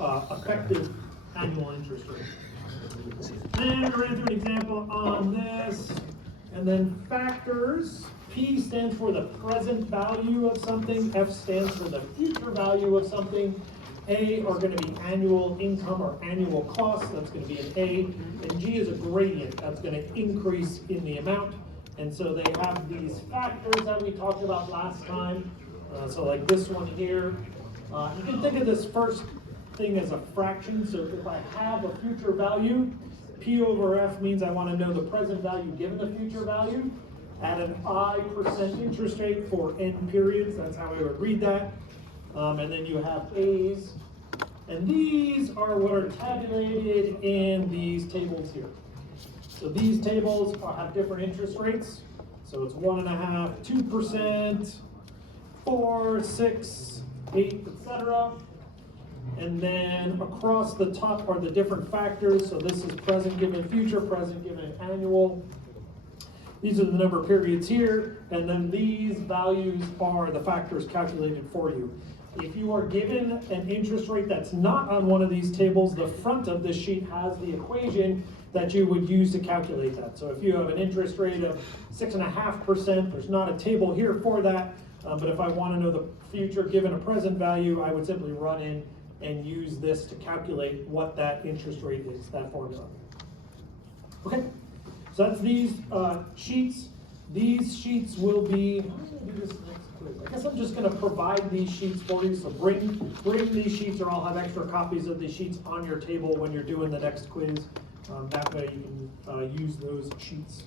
our effective annual interest rate. And I ran through an example on this. And then factors. P stands for the present value of something. F stands for the future value of something. A are going to be annual income or annual cost. That's going to be an A. And G is a gradient. That's going to increase in the amount. And so they have these factors that we talked about last time. So like this one here. You can think of this first thing as a fraction. So if I have a future value, P over F means I want to know the present value given the future value at an I% interest rate for n periods. That's how I would read that. And then you have A's. And these are what are tabulated in these tables here. So these tables have different interest rates. So it's 1.5%, 2%, 4, 6, 8, etc. And then across the top are the different factors. So this is present given future, present given annual. These are the number of periods here. And then these values are the factors calculated for you. If you are given an interest rate that's not on one of these tables, the front of this sheet has the equation that you would use to calculate that. So if you have an interest rate of 6.5%, there's not a table here for that. But if I want to know the future given a present value, I would simply run in and use this to calculate what that interest rate is, that formula. Okay, so that's these sheets. These sheets will be, how am I going to do this next quiz? I guess I'm just going to provide these sheets for you. So bring these sheets, or I'll have extra copies of these sheets on your table when you're doing the next quiz. That way you can use those sheets.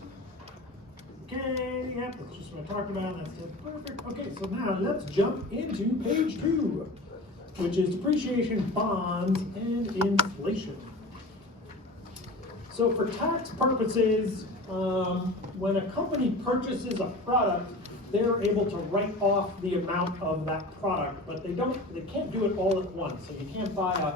Okay, yeah, that's just what I talked about. That's it. Perfect. Okay, so now let's jump into page 2, which is depreciation, bonds, and inflation. So for tax purposes, when a company purchases a product, they're able to write off the amount of that product, but they can't do it all at once. So you can't buy a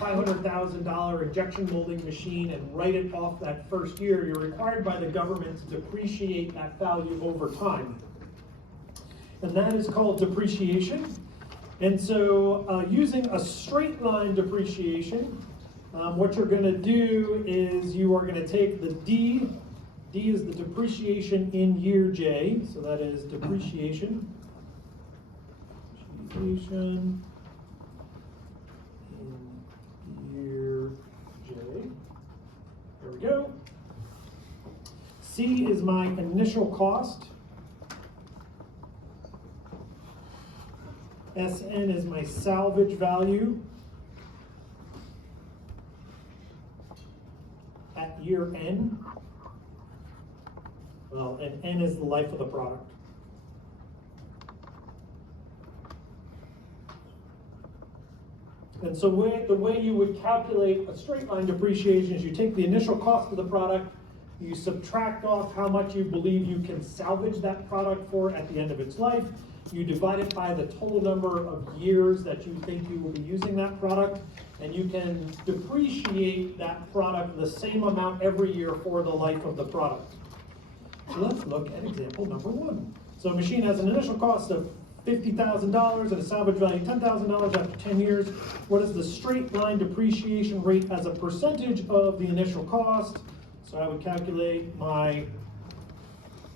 $500,000 injection molding machine and write it off that first year. You're required by the government to depreciate that value over time. And that is called depreciation. And so using a straight line depreciation, what you're going to do is you are going to take the D. D is the depreciation in year J, so that is depreciation. Depreciation in year J. There we go. C is my initial cost. SN is my salvage value at year N. Well, and N is the life of the product. And so the way you would calculate a straight line depreciation is you take the initial cost of the product, you subtract off how much you believe you can salvage that product for at the end of its life, you divide it by the total number of years that you think you will be using that product, and you can depreciate that product the same amount every year for the life of the product. So let's look at example number 1. So a machine has an initial cost of $50,000 and a salvage value of $10,000 after 10 years. What is the straight line depreciation rate as a percentage of the initial cost? So I would calculate my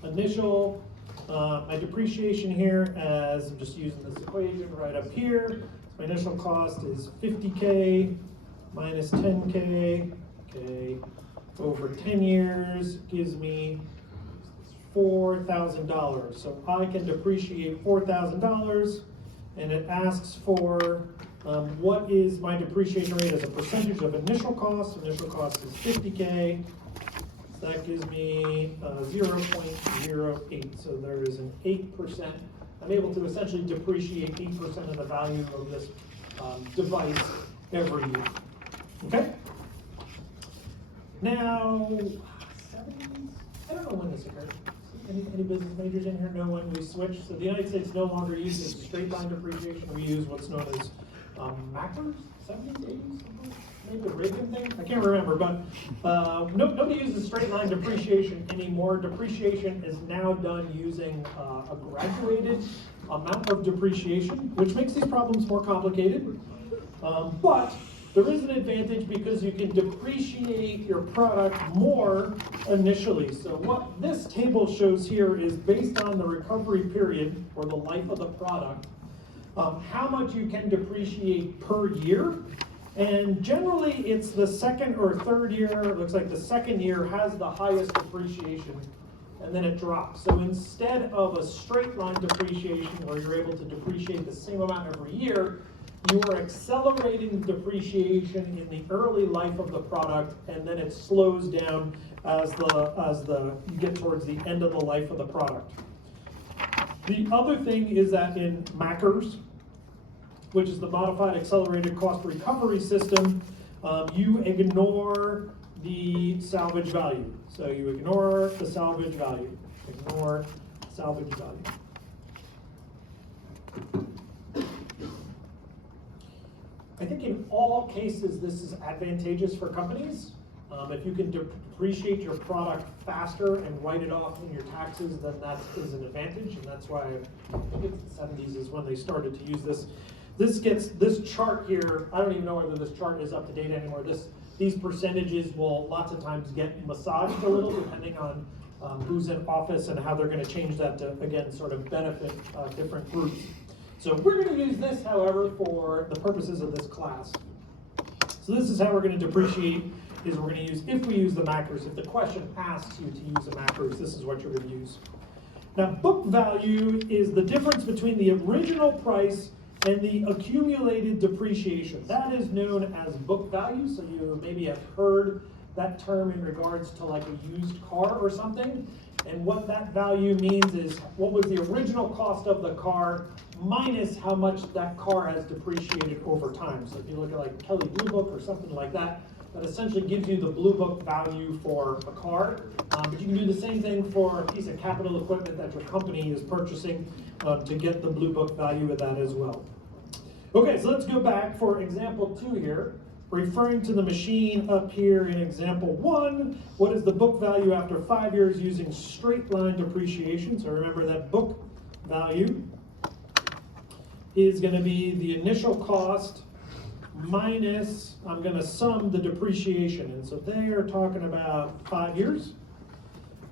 initial, my depreciation here as, I'm just using this equation right up here. So my initial cost is 50K minus 10K, okay, over 10 years gives me $4,000. So I can depreciate $4,000, and it asks for what is my depreciation rate as a percentage of initial cost. Initial cost is 50K. So that gives me 0.08. So there is an 8%. I'm able to essentially depreciate 8% of the value of this device every year. Okay? Now, I don't know when this occurred. Any business majors in here know when we switched? So the United States no longer uses straight line depreciation. We use what's known as macros, 70s, 80s, maybe the Reagan thing? I can't remember, but nobody uses straight line depreciation anymore. Depreciation is now done using a graduated amount of depreciation, which makes these problems more complicated. But there is an advantage because you can depreciate your product more initially. So what this table shows here is based on the recovery period or the life of the product, how much you can depreciate per year. And generally it's the second or third year. It looks like the second year has the highest depreciation, and then it drops. So instead of a straight line depreciation where you're able to depreciate the same amount every year, you are accelerating depreciation in the early life of the product, and then it slows down as you get towards the end of the life of the product. The other thing is that in MACRS, which is the Modified Accelerated Cost Recovery System, you ignore the salvage value. So you ignore the salvage value. Ignore salvage value. I think in all cases this is advantageous for companies. If you can depreciate your product faster and write it off in your taxes, then that is an advantage, and that's why I think it's the 70s is when they started to use this. This chart here, I don't even know whether this chart is up to date anymore. These percentages will lots of times get massaged a little depending on who's in office and how they're going to change that to, again, sort of benefit different groups. So we're going to use this, however, for the purposes of this class. So this is how we're going to depreciate, is we're going to use, if we use the MACRS, if the question asks you to use the MACRS, this is what you're going to use. Now, book value is the difference between the original price and the accumulated depreciation. That is known as book value, so you maybe have heard that term in regards to like a used car or something. And what that value means is what was the original cost of the car minus how much that car has depreciated over time. So if you look at like Kelley Blue Book or something like that, that essentially gives you the Blue Book value for a car. But you can do the same thing for a piece of capital equipment that your company is purchasing to get the Blue Book value of that as well. Okay, so let's go back for example 2 here. Referring to the machine up here in example 1, what is the book value after 5 years using straight line depreciation? So remember that book value is going to be the initial cost minus, I'm going to sum the depreciation. And so they are talking about 5 years.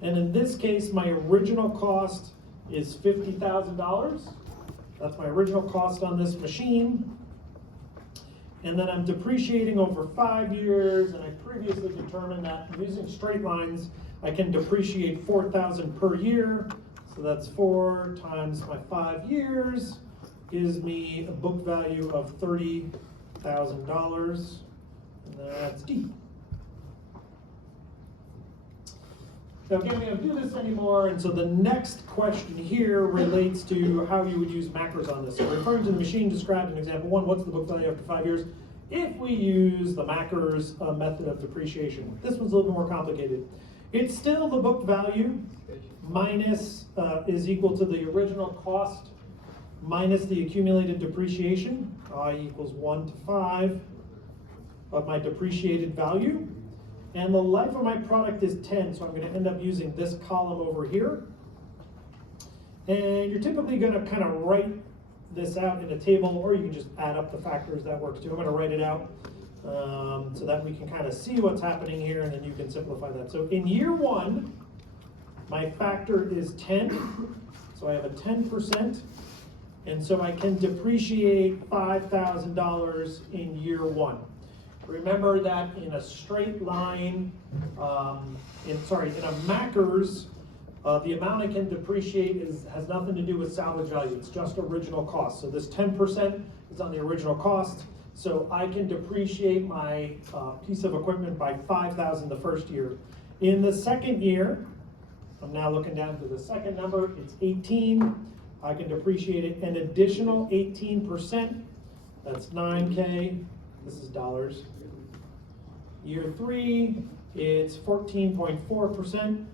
And in this case, my original cost is $50,000. That's my original cost on this machine. And then I'm depreciating over 5 years, and I previously determined that using straight lines, I can depreciate $4,000 per year. So that's 4 times my 5 years, gives me a book value of $30,000, and that's D. Now again, we don't do this anymore, and so the next question here relates to how you would use MACRS on this. So referring to the machine described in example 1, what's the book value after 5 years? If we use the MACRS method of depreciation, this one's a little bit more complicated. It's still the book value minus is equal to the original cost minus the accumulated depreciation, I equals 1 to 5 of my depreciated value. And the life of my product is 10, so I'm going to end up using this column over here. And you're typically going to kind of write this out in a table, or you can just add up the factors. That works too. I'm going to write it out so that we can kind of see what's happening here, and then you can simplify that. So in year 1, my factor is 10, so I have a 10%, and so I can depreciate $5,000 in year 1. Remember that in a straight line, in a MACRS, the amount I can depreciate has nothing to do with salvage value. It's just original cost. So this 10% is on the original cost. So I can depreciate my piece of equipment by $5,000 the first year. In the second year, I'm now looking down to the second number, it's 18. I can depreciate it an additional 18%. That's 9K. This is dollars. Year 3, it's 14.4%.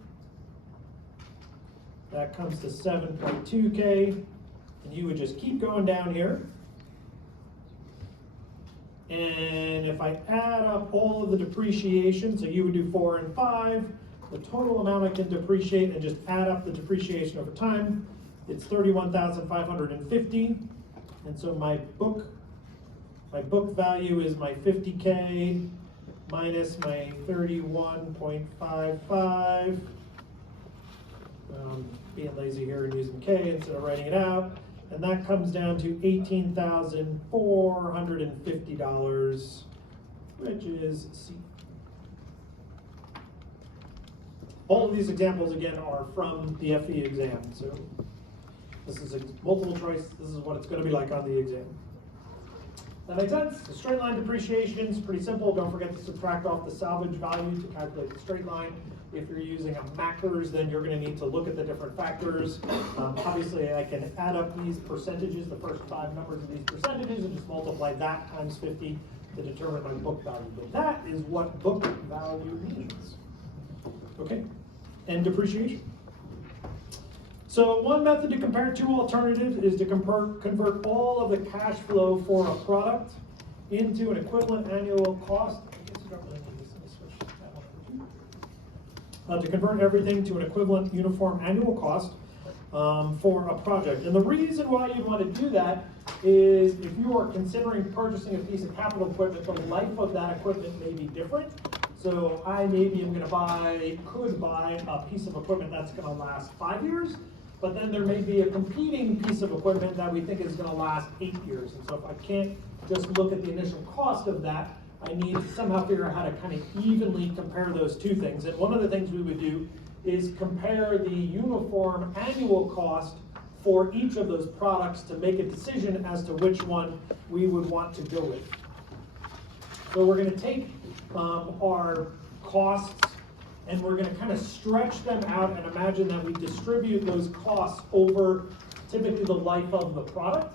That comes to 7.2K. And you would just keep going down here. And if I add up all of the depreciation, so you would do 4 and 5, the total amount I can depreciate and just add up the depreciation over time, it's $31,550. And so my book My book value is my 50K minus my 31.55. Being lazy here and using K instead of writing it out. And that comes down to $18,450, which is C. All of these examples, again, are from the FE exam. So this is a multiple choice. This is what it's going to be like on the exam. That makes sense? The straight line depreciation is pretty simple. Don't forget to subtract off the salvage value to calculate the straight line. If you're using a macros, then you're going to need to look at the different factors. Obviously, I can add up these percentages, the first 5 numbers of these percentages, and just multiply that times 50 to determine my book value. But that is what book value means. Okay, and depreciation. So one method to compare two alternatives is to convert all of the cash flow for a product into an equivalent annual cost. To convert everything to an equivalent uniform annual cost for a project. And the reason why you'd want to do that is if you are considering purchasing a piece of capital equipment, the life of that equipment may be different. So I maybe am going to could buy a piece of equipment that's going to last 5 years, but then there may be a competing piece of equipment that we think is going to last 8 years. And so if I can't just look at the initial cost of that, I need to somehow figure out how to kind of evenly compare those two things. And one of the things we would do is compare the uniform annual cost for each of those products to make a decision as to which one we would want to go with. So we're going to take our costs and we're going to kind of stretch them out and imagine that we distribute those costs over typically the life of the product.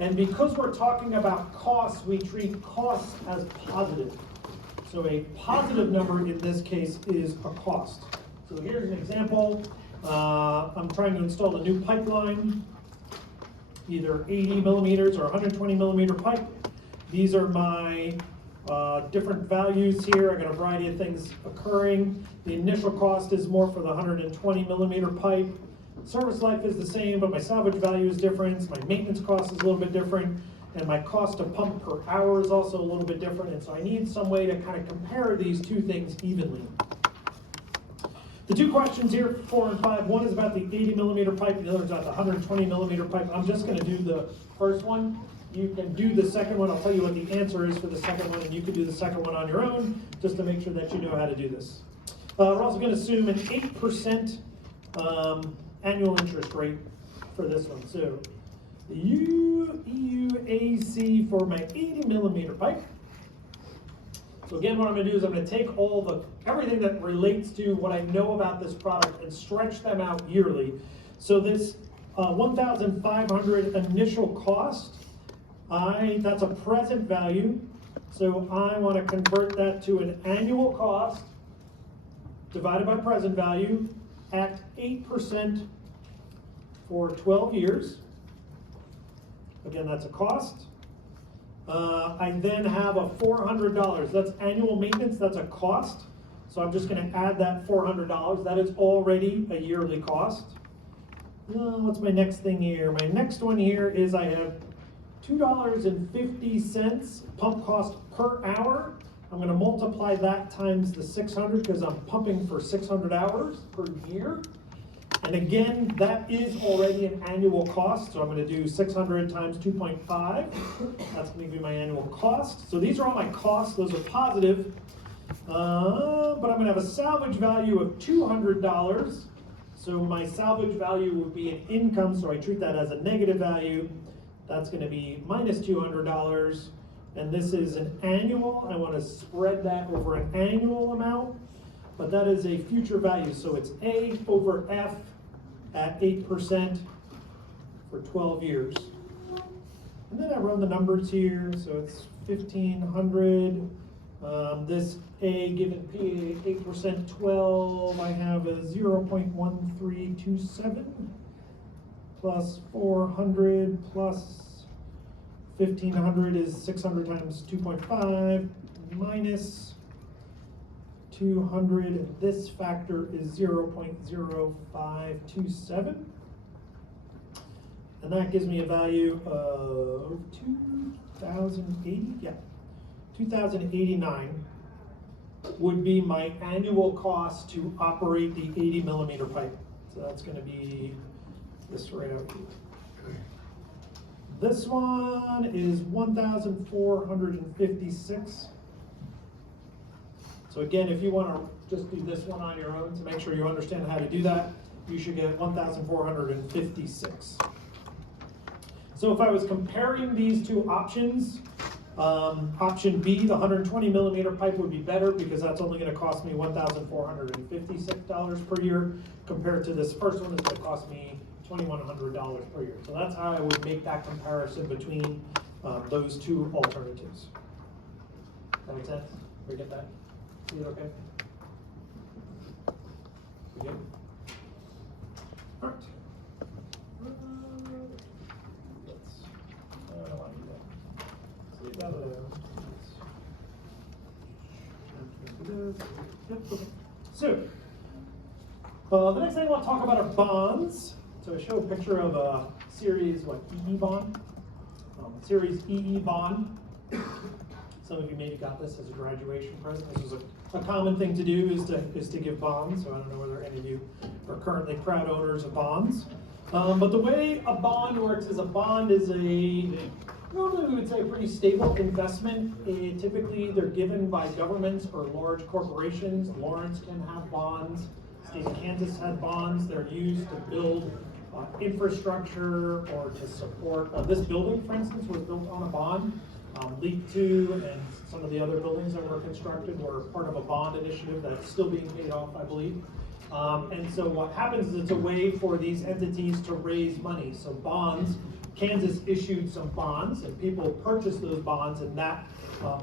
And because we're talking about costs, we treat costs as positive. So a positive number in this case is a cost. So here's an example. I'm trying to install a new pipeline, either 80 millimeters or 120 millimeter pipe. These are my different values here. I got a variety of things occurring. The initial cost is more for the 120 millimeter pipe. Service life is the same, but my salvage value is different. My maintenance cost is a little bit different, and my cost to pump per hour is also a little bit different. And so I need some way to kind of compare these two things evenly. The two questions here, 4 and 5, one is about the 80 millimeter pipe, the other is about the 120 millimeter pipe. I'm just going to do the first one. You can do the second one. I'll tell you what the answer is for the second one, and you can do the second one on your own, just to make sure that you know how to do this. We're also going to assume an 8% annual interest rate for this one. So the EUAC for my 80 millimeter pipe. So again, what I'm going to do is I'm going to take everything that relates to what I know about this product and stretch them out yearly. So this 1,500 initial cost, that's a present value. So I want to convert that to an annual cost divided by present value at 8% for 12 years. Again, that's a cost. I then have a $400. That's annual maintenance. That's a cost. So I'm just going to add that $400. That is already a yearly cost. What's my next thing here? My next one here is I have $2.50 pump cost per hour. I'm going to multiply that times the 600 because I'm pumping for 600 hours per year. And again, that is already an annual cost. So I'm going to do 600 times 2.5. That's going to be my annual cost. So these are all my costs. Those are positive. But I'm going to have a salvage value of $200. So my salvage value would be an income. So I treat that as a negative value. That's going to be minus $200. And this is an annual. I want to spread that over an annual amount, but that is a future value. So it's A over F at 8% for 12 years. And then I run the numbers here. So it's 1,500. This A given P, 8%, 12. I have a 0.1327 plus 400 plus 1,500 is 600 times 2.5 minus 200, and this factor is 0.0527. And that gives me a value of 2,080, yeah, 2,089 would be my annual cost to operate the 80 millimeter pipe. So that's going to be this right out here. This one is 1,456. So again, if you want to just do this one on your own to make sure you understand how to do that, you should get 1,456. So if I was comparing these two options, option B, the 120 millimeter pipe would be better because that's only going to cost me $1,456 per year, compared to this first one that's going to cost me $2,100 per year. So that's how I would make that comparison between those two alternatives. That make sense? We get that? Is it okay? We good? All right. I don't want to do that. So leave that alone. Yep, okay. So, the next thing I want to talk about are bonds. So I show a picture of a series, EE bond? Series EE bond. Some of you maybe got this as a graduation present. This is a common thing to do, is to give bonds. So I don't know whether any of you are currently proud owners of bonds. But the way a bond works is a bond is normally we would say a pretty stable investment. Typically they're given by governments or large corporations. Lawrence can have bonds. State of Kansas had bonds. They're used to build infrastructure or to support. This building, for instance, was built on a bond. LEAP 2 and some of the other buildings that were constructed were part of a bond initiative that's still being paid off, I believe. And so what happens is it's a way for these entities to raise money. So bonds, Kansas issued some bonds and people purchased those bonds, and that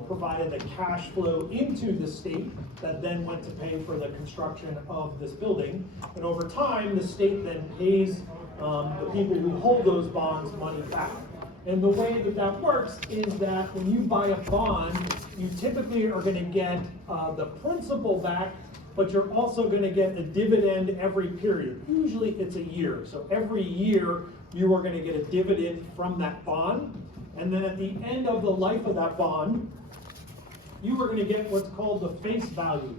provided the cash flow into the state that then went to pay for the construction of this building. And over time, the state then pays the people who hold those bonds money back. And the way that that works is that when you buy a bond, you typically are going to get the principal back, but you're also going to get a dividend every period. Usually it's a year. So every year you are going to get a dividend from that bond. And then at the end of the life of that bond, you are going to get what's called the face value.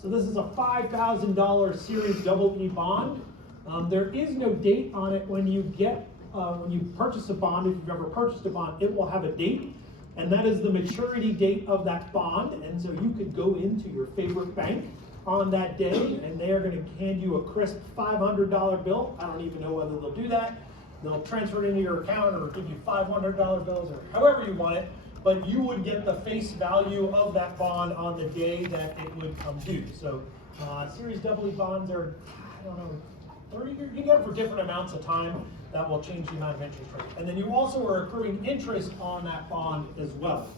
So this is a $5,000 Series EE bond. There is no date on it when you purchase a bond. If you've ever purchased a bond, it will have a date, and that is the maturity date of that bond. And so you could go into your favorite bank on that day, and they are going to hand you a crisp $500 bill. I don't even know whether they'll do that. They'll transfer it into your account or give you $500 bills, or however you want it, but you would get the face value of that bond on the day that it would come due. So Series EE bonds are, I don't know, 30 years, you get it for different amounts of time. That will change the amount of interest rate. And then you also are accruing interest on that bond as well.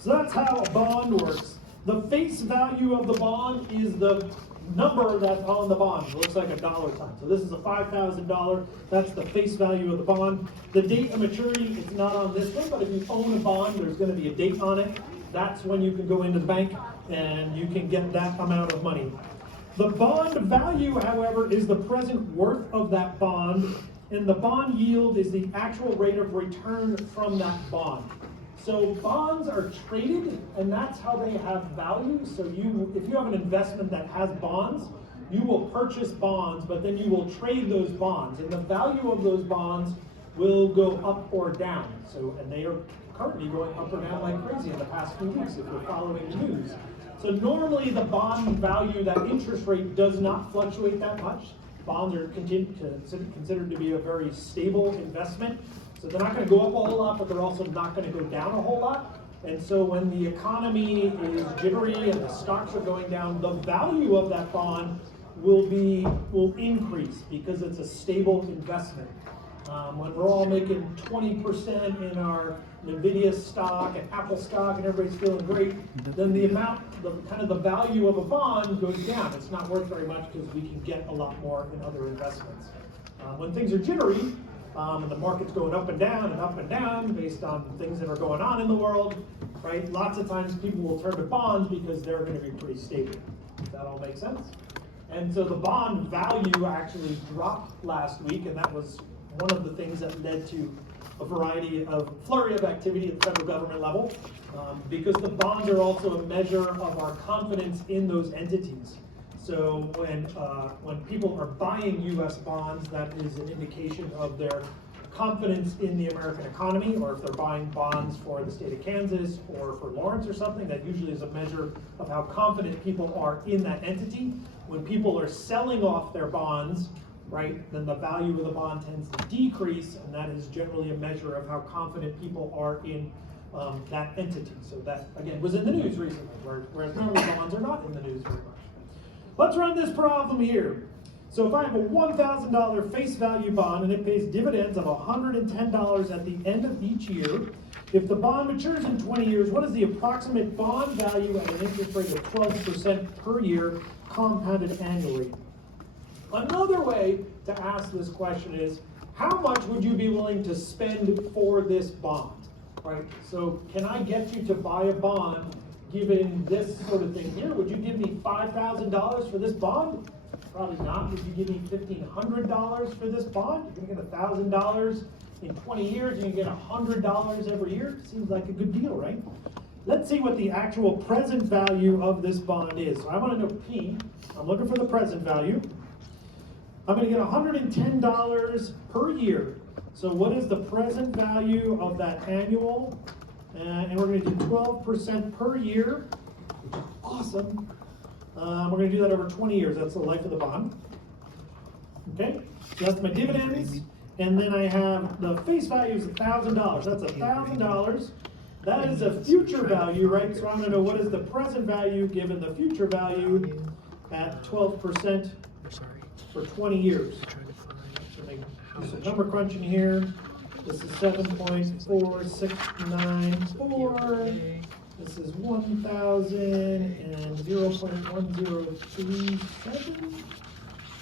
So that's how a bond works. The face value of the bond is the number that's on the bond. It looks like a dollar sign. So this is a $5,000. That's the face value of the bond. The date of maturity, it's not on this one, but if you own a bond, there's going to be a date on it. That's when you can go into the bank and you can get that amount of money. The bond value, however, is the present worth of that bond, and the bond yield is the actual rate of return from that bond. So bonds are traded, and that's how they have value. So if you have an investment that has bonds, you will purchase bonds, but then you will trade those bonds, and the value of those bonds will go up or down. So, and they are currently going up or down like crazy in the past few weeks if you're following the news. So normally the bond value, that interest rate, does not fluctuate that much. Bonds are considered to be a very stable investment. So they're not going to go up a whole lot, but they're also not going to go down a whole lot. And so when the economy is jittery and the stocks are going down, the value of that bond will increase because it's a stable investment. When we're all making 20% in our NVIDIA stock and Apple stock and everybody's feeling great, then the value of a bond goes down. It's not worth very much because we can get a lot more in other investments. When things are jittery, and the market's going up and down based on things that are going on in the world, right? Lots of times people will turn to bonds because they're going to be pretty stable. Does that all make sense? And so the bond value actually dropped last week, and that was one of the things that led to a flurry of activity at the federal government level, because the bonds are also a measure of our confidence in those entities. So when people are buying U.S. bonds, that is an indication of their confidence in the American economy, or if they're buying bonds for the state of Kansas or for Lawrence or something, that usually is a measure of how confident people are in that entity. When people are selling off their bonds, right, then the value of the bond tends to decrease, and that is generally a measure of how confident people are in that entity. So that, again, was in the news recently, whereas normally bonds are not in the news very much. Let's run this problem here. So if I have a $1,000 face value bond and it pays dividends of $110 at the end of each year, if the bond matures in 20 years, what is the approximate bond value at an interest rate of 12% per year, compounded annually? Another way to ask this question is, how much would you be willing to spend for this bond, right? So can I get you to buy a bond given this sort of thing here? Would you give me $5,000 for this bond? Probably not. Would you give me $1,500 for this bond? You're gonna get $1,000 in 20 years, and you get $100 every year. Seems like a good deal, right? Let's see what the actual present value of this bond is. So I want to know P. I'm looking for the present value. I'm going to get $110 per year. So what is the present value of that annual? And we're going to do 12% per year, which is awesome. We're going to do that over 20 years. That's the life of the bond. Okay, so that's my dividends. And then I have the face value is $1,000. That's $1,000. That is a future value, right? So I'm going to know what is the present value given the future value at 12% for 20 years. So make some number crunching here. This is 7.4694. This is 1,000 and 0.1037.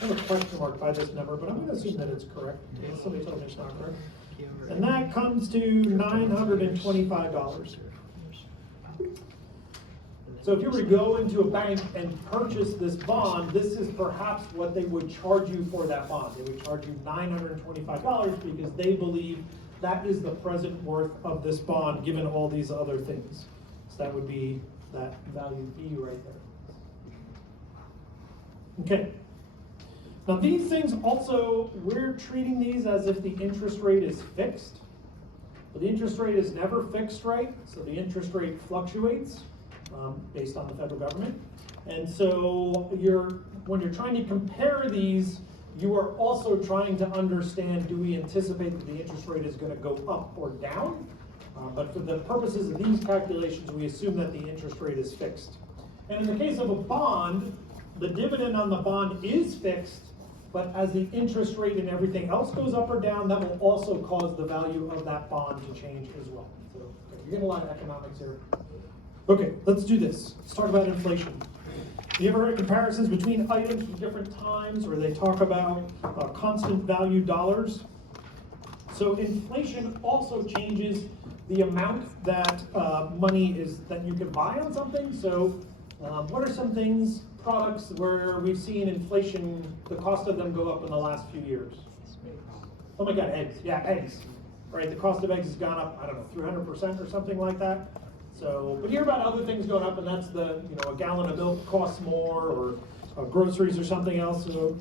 I have a question mark by this number, but I'm going to assume that it's correct. Somebody told me it's not correct. And that comes to $925. So if you were to go into a bank and purchase this bond, this is perhaps what they would charge you for that bond. They would charge you $925 because they believe that is the present worth of this bond given all these other things. So that would be that value B right there. Okay. Now these things also, we're treating these as if the interest rate is fixed. But the interest rate is never fixed, right? So the interest rate fluctuates based on the federal government. And so when you're trying to compare these, you are also trying to understand, do we anticipate that the interest rate is going to go up or down? But for the purposes of these calculations, we assume that the interest rate is fixed. And in the case of a bond, the dividend on the bond is fixed, but as the interest rate and everything else goes up or down, that will also cause the value of that bond to change as well. So you're getting a lot of economics here. Okay, let's do this. Let's talk about inflation. You ever heard comparisons between items from different times where they talk about constant value dollars? So inflation also changes the amount that money is that you can buy on something. So what are some things, products where we've seen inflation, the cost of them go up in the last few years? Oh my God, eggs. Yeah, eggs. Right, the cost of eggs has gone up, I don't know, 300% or something like that. So, but you hear about other things going up, and that's a gallon of milk costs more, or groceries or something else. So,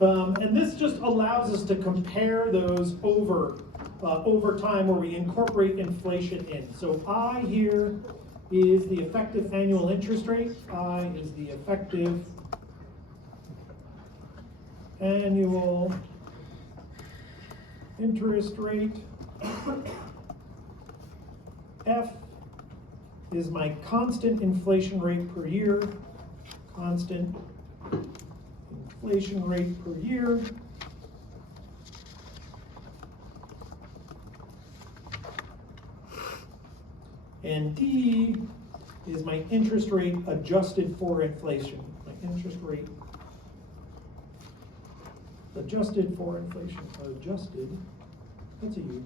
and this just allows us to compare those over time where we incorporate inflation in. So I here is the effective annual interest rate. I is the effective annual interest rate. F is my constant inflation rate per year. Constant inflation rate per year. And D is my interest rate adjusted for inflation. My interest rate adjusted for inflation. Adjusted, that's a U,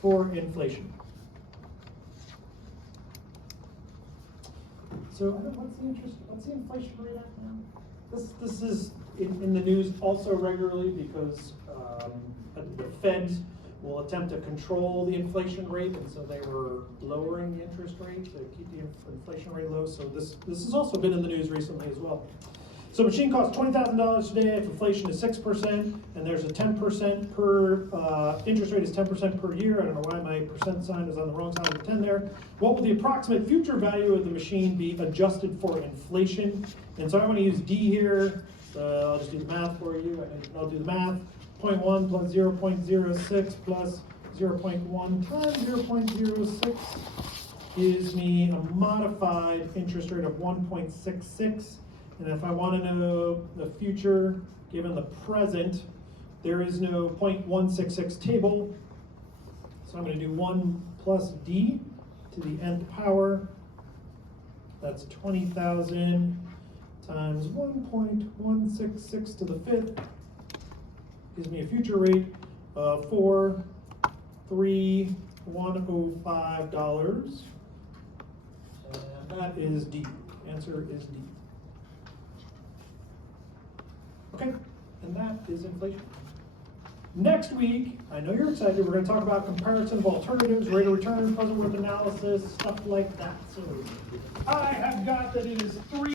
for inflation. So what's the inflation rate at now? This is in the news also regularly because the Fed will attempt to control the inflation rate, and so they were lowering the interest rate to keep the inflation rate low. So this has also been in the news recently as well. So machine costs $20,000 today if inflation is 6%, and there's a 10% per, interest rate is 10% per year. I don't know why my percent sign is on the wrong side of the 10 there. What will the approximate future value of the machine be adjusted for inflation? And so I'm gonna use D here. So I'll just do the math for you. I'll do the math. 0.1 plus 0.06 plus 0.1 times 0.06 gives me a modified interest rate of 1.66. And if I want to know the future, given the present, there is no 0.166 table. So I'm going to do 1 plus D to the nth power. That's 20,000 times 1.166 to the 5th. Gives me a future rate of $4,3,105. And that is D. Answer is D. Okay, and that is inflation. Next week, I know you're excited, we're going to talk about comparison of alternatives, rate of return, present worth analysis, stuff like that. So I have got that it is 3